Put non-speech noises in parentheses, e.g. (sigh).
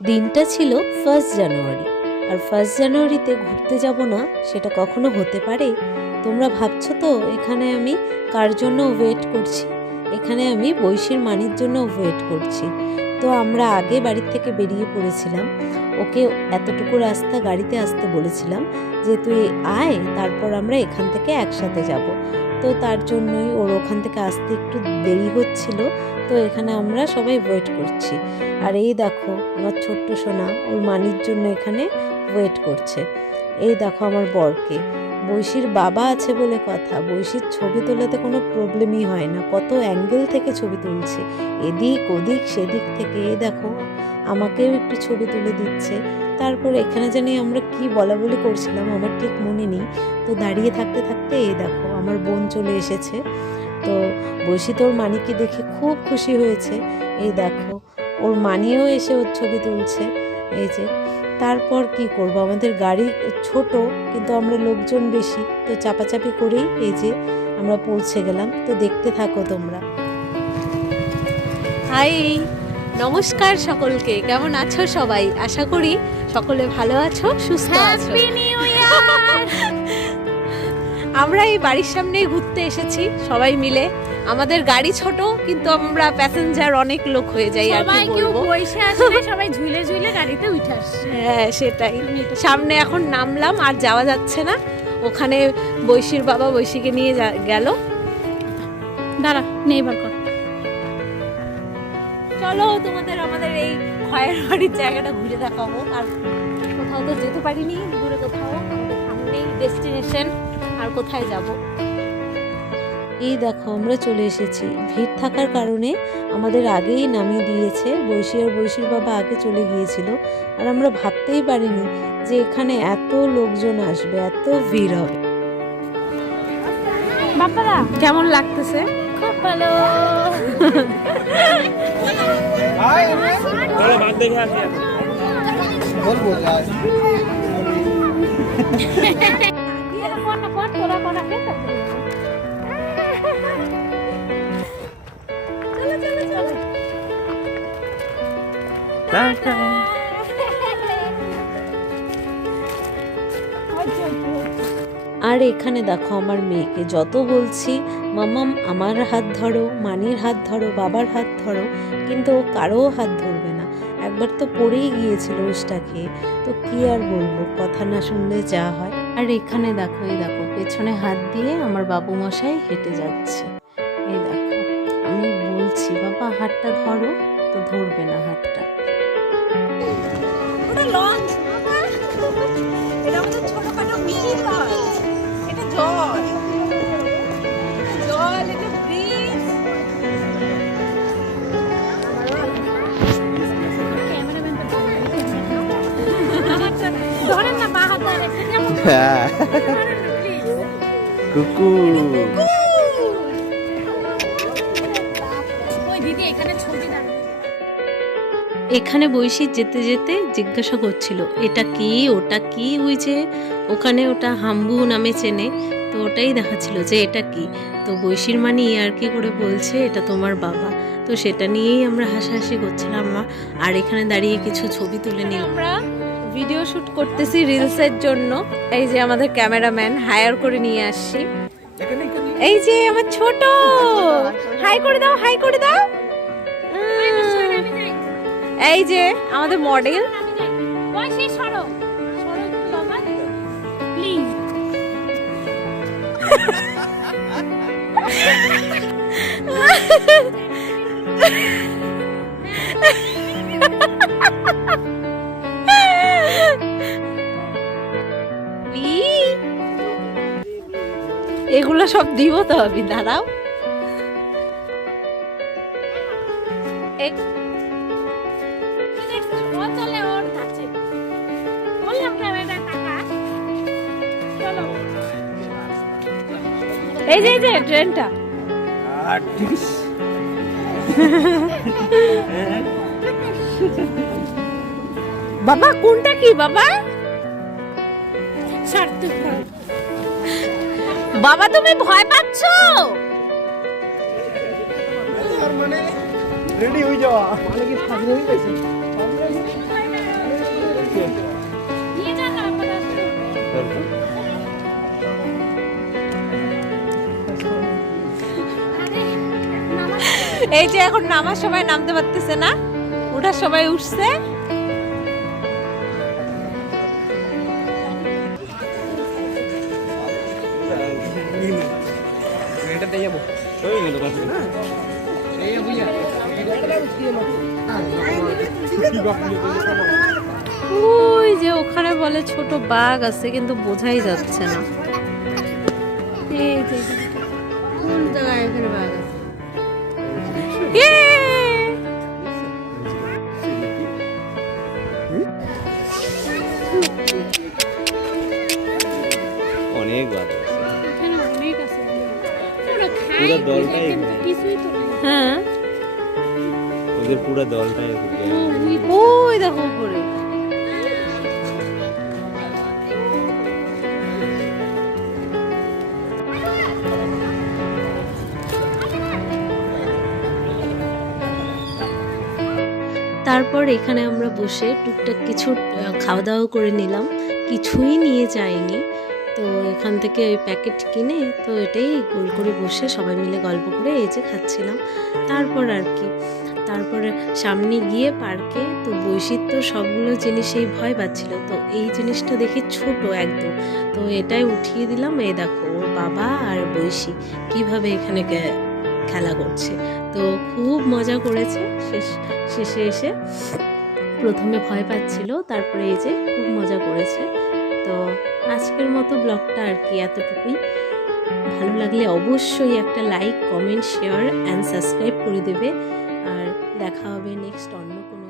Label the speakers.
Speaker 1: দিনটা ছিল first January আর first জানুয়ারিতে ঘুরতে যাব না, সেটা কখনো হতে পারে? তোমরা ভাবছ তো, এখানে আমি কার জন্য ওয়েট করছি? এখানে আমি বৈশীর মানির জন্য ওয়েট করছি। তো আমরা আগে বাড়ির থেকে বেরিয়ে পড়েছিলাম। ওকে এতটুকু রাস্তা গাড়িতে আসতে বলেছিলাম যে, তুই আয়, তারপর আমরা এখান থেকে একসাথে যাব। তো তার জন্যই ওর ওখান থেকে আসতে একটু দেরি হচ্ছিল, তো এখানে আমরা সবাই ওয়েট করছি। আর এই দেখো আমার ছোট্ট সোনা, ওর মানির জন্য এখানে ওয়েট করছে। এই দেখো আমার বরকে। বৈশির বাবা আছে বলে কথা, বৈশির ছবি তোলাতে কোনো প্রবলেমই হয় না। কত অ্যাঙ্গেল থেকে ছবি তুলছে, এদিক ওদিক সেদিক থেকে। এই দেখো, আমাকেও একটু ছবি তুলে দিচ্ছে। তারপর এখানে জানি আমরা কি বলা বলি করছিলাম, আমার ঠিক মনে নেই। তো দাঁড়িয়ে থাকতে থাকতে এই দেখো আমার বোন চলে এসেছে। তো বৈশি তোর মানিকে দেখে খুব খুশি হয়েছে। এই দেখো ওর মানিয়েও এসে ওর ছবি তুলছে। এই যে তারপর কি করব? আমাদের গাড়ি ছোট কিন্তু আমরা লোকজন বেশি। তো চাপাচাপি করেই এই যে আমরা পৌঁছে গেলাম। তো দেখতে থাকো তোমরা। হাই নমস্কার সকলকে। কেমন আছো সবাই? আশা করি সকলে ভালো আছো সুস্থ আছো। (laughs) আমরা এই বাড়ির সামনেই ঘুরতে এসেছি সবাই মিলে। আমাদের গাড়ি ছোট কিন্তু আমরা প্যাসেঞ্জার অনেক লোক হয়ে যাই আর
Speaker 2: সবাই
Speaker 1: কি
Speaker 2: কেউ
Speaker 1: বলব।
Speaker 2: সবাই ঝুলে ঝুলে গাড়িতে উঠে আসছে।
Speaker 1: হ্যাঁ সেটাই। সামনে এখন নামলাম আর যাওয়া যাচ্ছে না। ওখানে বৈশীর বাবা বৈশীকে নিয়ে গেল।
Speaker 2: দাঁড়া নেই বার কর।
Speaker 1: চলো তোমাদের আমাদের এই খয়ের বাড়ির জায়গাটা ঘুরে দেখাবো। আর কোথাও তো যেতে পারিনি দূরে কোথাও। সামনেই ডেস্টিনেশন আর কোথায় যাব? এই দেখো আমরা চলে এসেছি। ভিড় থাকার কারণে আমাদের আগেই নামিয়ে দিয়েছে। বৈশী আর বৈশীর বাবা আগে চলে গিয়েছিল। আর আমরা ভাবতেই পারিনি যে এখানে এত লোকজন আসবে এত ভিড় হবে। কেমন লাগতেছে?
Speaker 2: খুব ভালো।
Speaker 3: বলব
Speaker 1: আর এখানে দেখো আমার মেয়েকে, যত বলছি মামাম আমার হাত ধরো, মানির হাত ধরো, বাবার হাত ধরো, কিন্তু কারও হাত ধরবে না। একবার তো পড়েই গিয়েছিল উসটাকে। তো কি আর বলব, কথা না শুনলে যা হয়। আর এখানে দেখো, এই দেখো, পেছনে হাত দিয়ে আমার বাবু মশাই হেঁটে যাচ্ছে। এই দেখো, আমি বলছি, বাবা, হাতটা ধরো। তো ধরবে না হাতটা।
Speaker 3: হ্যাঁ। কুকুর
Speaker 2: ওই দিদি এখানে ছবি দাঁড়াবে
Speaker 1: এখানে বৈশী যেতে যেতে জিজ্ঞাসা করছিল এটা কি? ওটা কি ওই যে ওখানে ওটা হাম্বু নামে চেনে? তো ওটাই দেখাচ্ছিল যে এটা কি। তো বৈশীর মানি আর কি করে বলছে এটা তোমার বাবা। তো সেটা নিয়েই আমরা হাসাহাসি করছিলাম মা- আর এখানে দাঁড়িয়ে কিছু ছবি তুলে নিলাম। আমরা ভিডিও শুট করতেছি রিলসের জন্য। এই যে আমাদের ক্যামেরাম্যান হায়ার করে নিয়ে আসছি এই যে আমার ছোট। হাই করে দাও হাই করে দাও। এই যে আমাদের মডেল
Speaker 2: প্লিজ
Speaker 1: সব দিব তো আমি, দাঁড়াও। এই যে এই যে, ট্রেনটা। বাবা, কোনটা কি বাবা?
Speaker 2: সার্থক
Speaker 1: বাবা তুমি ভয় পাচ্ছ?
Speaker 3: রেডি মানে হয়ে যাওয়া। মানে কি হয়ে গেছে।
Speaker 4: এই যে এখন নামার সময় নামতে পারতেছে না। ওঠার সময় উঠছে।
Speaker 1: ওই যে ওখানে বলে ছোট বাঘ আছে কিন্তু বোঝাই যাচ্ছে না।
Speaker 2: এই যে
Speaker 1: কোন জায়গায় এখানে বাঘ আছে
Speaker 3: অনেক
Speaker 2: আছে।
Speaker 3: পুরো দলটাই
Speaker 1: হ্যাঁ।
Speaker 3: ওদের পুরো দলটাই
Speaker 1: ওই দেখো উপরে। তারপর এখানে আমরা বসে টুকটাক কিছু খাওয়া দাওয়া করে নিলাম। কিছুই নিয়ে যাইনি। তো এখান থেকে ওই প্যাকেট কিনে তো এটাই গোল করে বসে সবাই মিলে গল্প করে এই যে খাচ্ছিলাম। তারপর আর কি। তারপরে সামনে গিয়ে পার্কে তো বৈশিত তো সবগুলো জিনিসেই ভয় পাচ্ছিল। তো এই জিনিসটা দেখে ছোট একদম। তো এটাই উঠিয়ে দিলাম। এই দেখো, ওর বাবা আর বৈশি কীভাবে এখানে খেলা করছে। তো খুব মজা করেছে। শেষ, শেষে এসে প্রথমে ভয় পাচ্ছিল, তারপরে এই যে খুব মজা করেছে। তো আজকের মতো ব্লগটা আর কি এতটুকুই। ভালো লাগলে অবশ্যই একটা like, comment, share and subscribe করে দেবে। দেখা হবে নেক্সট অন্য কোনো